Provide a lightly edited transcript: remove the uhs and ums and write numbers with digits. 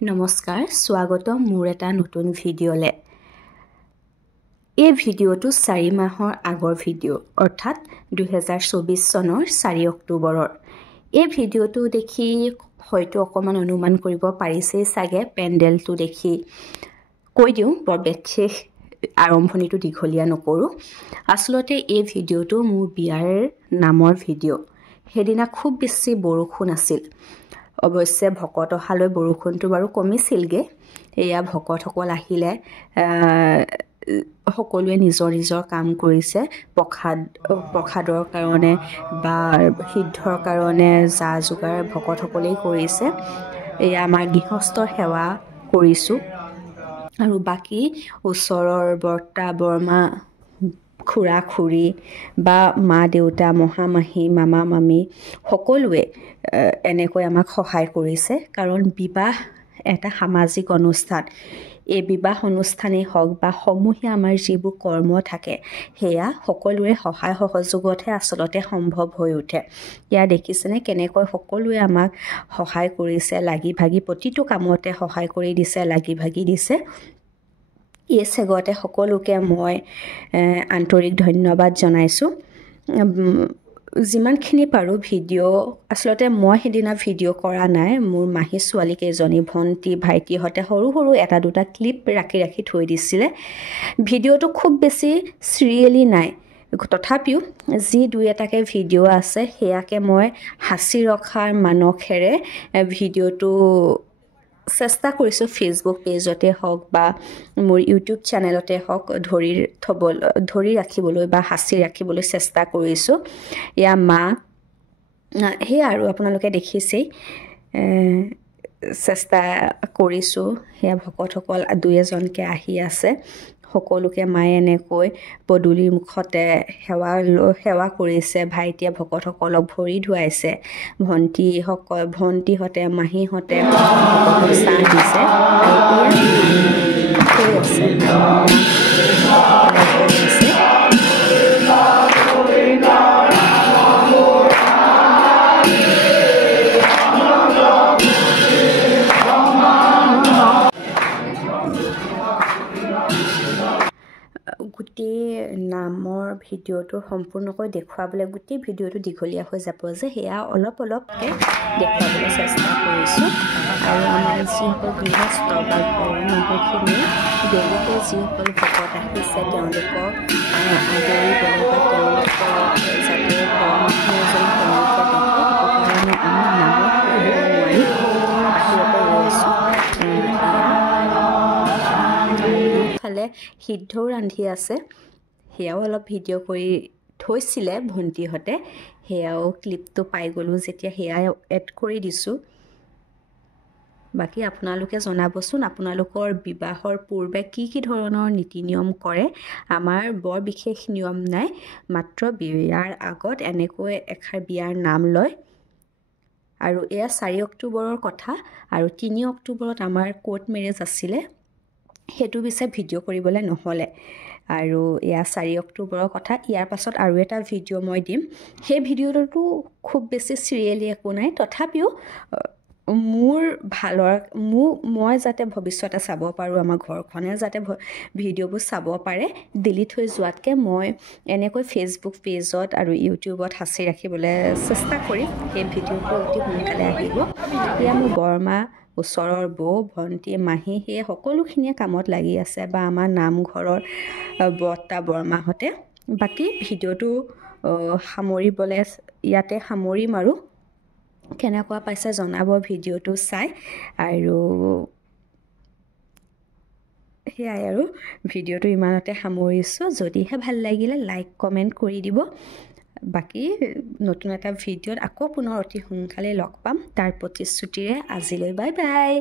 নমস্কাৰ স্বাগতম মোৰ এটা নতুন ভিডিঅ'লে এই ভিডিঅ'টো 4 মাহৰ আগৰ ভিডিঅ' অৰ্থাৎ 2024 চনৰ 4 অক্টোবৰৰ এই ভিডিঅ'টো দেখি হয়তো অকমান অনুমান কৰিব পাৰিছেই চাগে পেন্ডেলটো দেখি কৈ দিওঁ বৰ বিশেষ আৰম্ভণিটো দীঘলীয়া নকৰো আসলতে এই ভিডিঅ'টো মোৰ বিয়াৰ নামৰ ভিডিঅ' হেদিনা খুব বেছি বৰষুণ আছিল অৱশ্যে ভকত অহালৈ বৰষুণটো বাৰু কমিছিলগে এয়া ভকতসকল আহিলে সকলোৱে নিজৰ নিজৰ কাম কৰিছে প্ৰসাদৰ কাৰণে বা সিদ্ধৰ কাৰণে যা যোগাৰ ভকতসকলেই কৰিছে এয়া আমাৰ গৃহস্থৰ সেৱা কৰিছো আৰু বাকি ওচৰৰ বৰ্তা বৰমা খুৰা খুৰী বা মা দেউতা মহামাহী মামা মামী সকলোৱে এনেকৈ আমাক সহায় কৰিছে কাৰণ বিবাহ এটা সামাজিক অনুষ্ঠান এই বিবাহ অনুষ্ঠানেই হওক বা সমূহীয়া আমাৰ যিবোৰ কৰ্ম থাকে হেয়া সকলোৰে সহায় সহযোগতহে আচলতে সম্ভৱ হৈ উঠে ইয়া দেখিছেনে কেনেকৈ সকলোৱে আমাক সহায় কৰিছে লাগি ভাগি প্ৰতিটো কামতে সহায় কৰি দিছে লাগি ভাগি দিছে এই চেগতে সকলোকে মই আন্তৰিক ধন্যবাদ জনাইছো যিমানখিনি পাৰো ভিডিঅ' আসলতে মই হেদিনা ভিডিঅ' কৰা নাই মোৰ মাহী ছোৱালী কেইজনী ভণ্টি ভাইটিহঁতে সৰু সৰু এটা দুটা ক্লিপ ৰাখি থৈ দিছিলে ভিডিঅ'টো খুব বেছি চিৰিয়েলি নাই তথাপিও যি দুই এটাকে ভিডিঅ' আছে হেয়াকে মই হাসি ৰখাৰ মানসেৰে ভিডিঅ'টো চেষ্টা কৰিছো ফেসবুক পেজতে হওক বা মোৰ ইউটিউব চেনেলতে হওক ধৰি ৰাখিবলৈ বা হাসি ৰাখিবলৈ চেষ্টা কৰিছো ইয়া মা হে আৰু আপোনালোকে দেখিছেই চেষ্টা কৰিছো হেয়া ভকতসকল দুই এজনকে আহি আছে সকলোকে মায়ে এনেকৈ পদুলিৰ মুখতে সেৱা কৰিছে ভাইটিয়ে ভকতসকলক ভৰি ধুৱাইছে ভণ্টিহঁতে মাহীহঁতে ভকতক চাহ দিছে গোটেই নামৰ ভিডিঅ'টো সম্পূৰ্ণকৈ দেখুৱাবলৈ গোটেই ভিডিঅ'টো দীঘলীয়া হৈ যাব যে সেয়া অলপকৈ দেখুৱাবলৈ চেষ্টা কৰিছোঁ আৰু আমাৰ যিসকল গৃহস্থ বা ঘৰৰ মানুহখিনিয়ে দেৰিকৈ যিসকল ভকত আহিছে তেওঁলোকক আদৰিবলৈ বা তেওঁলোকক যাতে ঘৰৰ মানুহ এজন তেওঁলোকে দেখে সেইটো কাৰণে আমি নামত পঢ়িব নোৱাৰি বাহিৰতে ৰৈছোঁ ফালে সিদ্ধও ৰান্ধি আছে সেয়াও অলপ ভিডিঅ' কৰি থৈছিলে ভণ্টিহঁতে সেয়াও ক্লিপটো পাই গ'লো যেতিয়া সেয়া এড কৰি দিছোঁ বাকী আপোনালোকে জনাবচোন আপোনালোকৰ বিবাহৰ পূৰ্বে কি ধৰণৰ নীতি নিয়ম কৰে আমাৰ বৰ বিশেষ নিয়ম নাই মাত্ৰ বিয়াৰ আগত এনেকৈ এখাৰ বিয়াৰ নাম লয় আৰু এয়া 4 অক্টোবৰৰ কথা আৰু 3 অক্টোবৰত আমাৰ কোৰ্ট মেৰেজ আছিলে হেতু বিছে ভিডিঅ' কৰিবলৈ নহলে আৰু ইয়া 4 অক্টোবৰৰ কথা ইয়াৰ পাছত আৰু এটা ভিডিঅ' মই দিম সেই ভিডিঅ'টো খুব বেছি চিৰিয়েলি একো নাই তথাপিও মোৰ ভালৰ মই যাতে ভৱিষ্যতে চাব পাৰো আমাৰ ঘৰখনে যাতে ভিডিঅ'বোৰ চাব পাৰে ডিলিট হৈ যোৱাতকে মই এনেকৈ ফেসবুক পেজত আৰু ইউটিউবত হাসি ৰাখিবলৈ চেষ্টা কৰিম এই ভিডিঅ'টো অতি সোনকালে আহিব ইয়া মোৰ বৰমা ওচৰৰ বৌ ভণ্টি মাহী হে সকলোখিনিয়ে কামত লাগি আছে বা আমাৰ নামঘৰৰ বৰ্তা বৰমাহঁতে বাকি ভিডিঅ'টো সামৰিবলৈ ইয়াতে সামৰিম আৰু কেনেকুৱা পাইছে জনাব ভিডিঅ'টো চাই আৰু হেয়াই আৰু ভিডিঅ'টো ইমানতে সামৰিছো যদিহে ভাল লাগিলে লাইক কমেন্ট কৰি দিব বাকি নতুন এটা ভিডিঅ'ত আকৌ পুনৰ অতি সোনকালে লগ পাম তাৰ প্ৰতিশ্ৰুতিৰে আজিলৈ বাই বাই